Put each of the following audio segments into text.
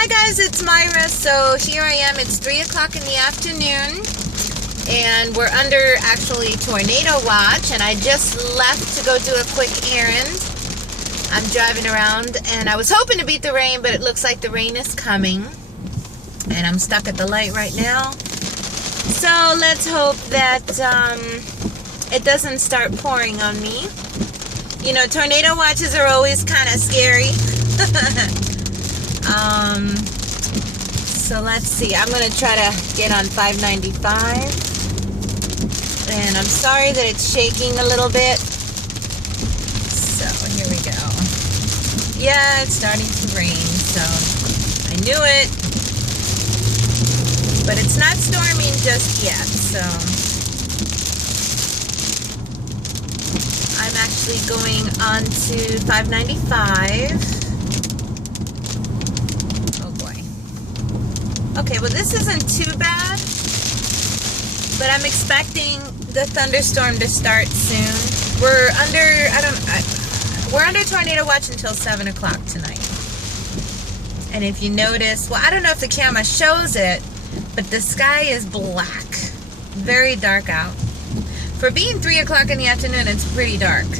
Hi guys, it's Myra. So here I am. It's 3 o'clock in the afternoon and we're under actually tornado watch, and I just left to go do a quick errand. I'm driving around and I was hoping to beat the rain, but it looks like the rain is coming and I'm stuck at the light right now. So let's hope that it doesn't start pouring on me. You know, tornado watches are always kind of scary. So let's see. I'm going to try to get on 595. And I'm sorry that it's shaking a little bit. So here we go. Yeah, it's starting to rain, so I knew it. But it's not storming just yet, so I'm actually going on to 595. Okay, well this isn't too bad, but I'm expecting the thunderstorm to start soon. We're under tornado watch until 7 o'clock tonight. And if you notice, well, I don't know if the camera shows it, but the sky is black. Very dark out. For being 3 o'clock in the afternoon, it's pretty dark.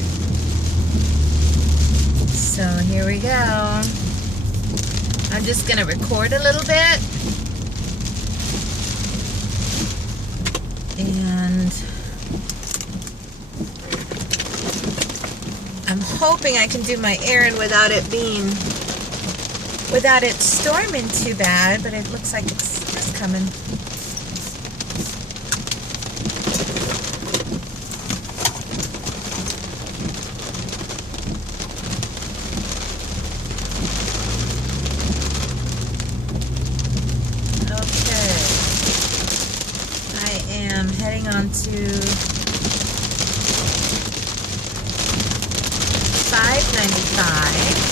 So here we go. I'm just gonna record a little bit. And I'm hoping I can do my errand without it storming too bad, but it looks like it's just coming. I'm heading on to 595.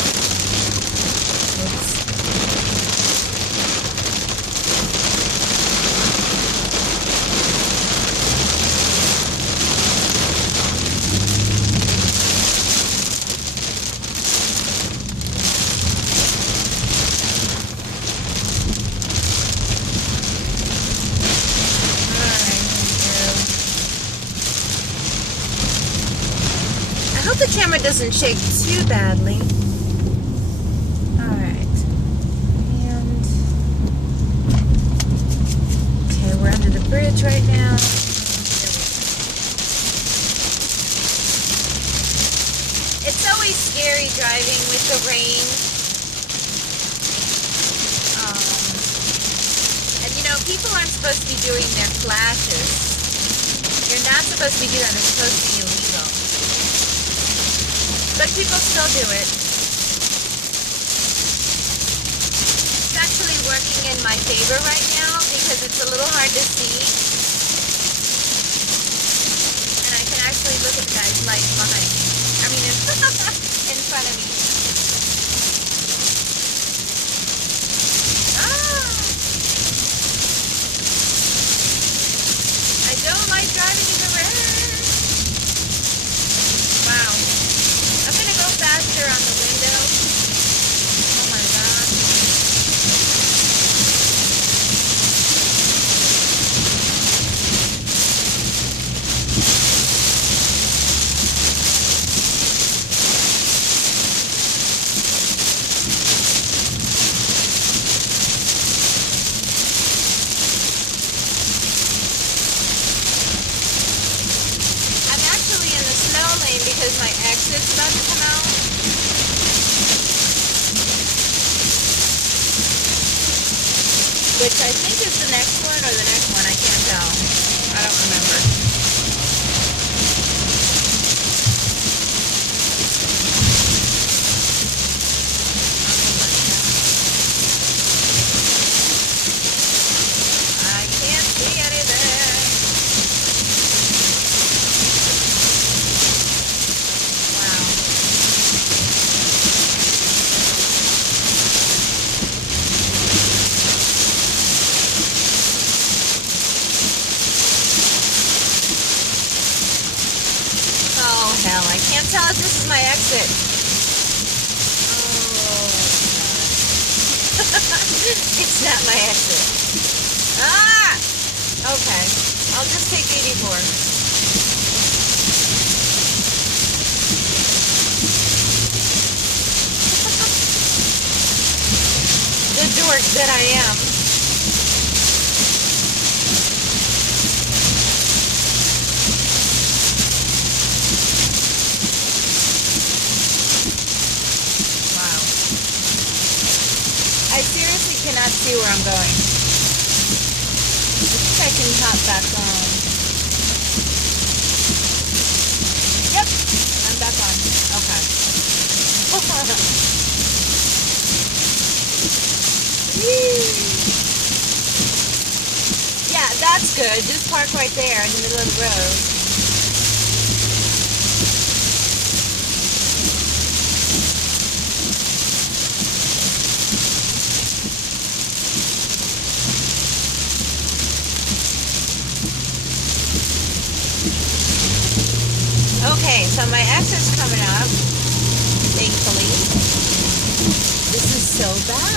I hope the camera doesn't shake too badly. Alright. And okay, we're under the bridge right now. It's always scary driving with the rain. And you know, people aren't supposed to be doing their flashes. You're not supposed to be doing that. It's supposed to be illegal. But people still do it. It's actually working in my favor right now because it's a little hard to see. And I can actually look at the guy's lights behind me. I mean, in front of me. Ah! I don't like driving in the rain. Wow. I'm going to go faster on the window. Oh my God. I'm actually in the snow lane because my exit's about to come out. Which I think is the next one or the next one, I can't tell. I don't remember. I can't see anything. Wow. Oh, hell. I can't tell if this is my exit. Oh, God. It's not my exit. Ah! Okay. I'll just take 84. The dork that I am. Wow. I seriously cannot see where I'm going. I think I can hop back on. Yep, I'm back on. Okay. Yeah, that's good. Just park right there in the middle of the road. Okay, so my exit's coming up, thankfully. This is so bad.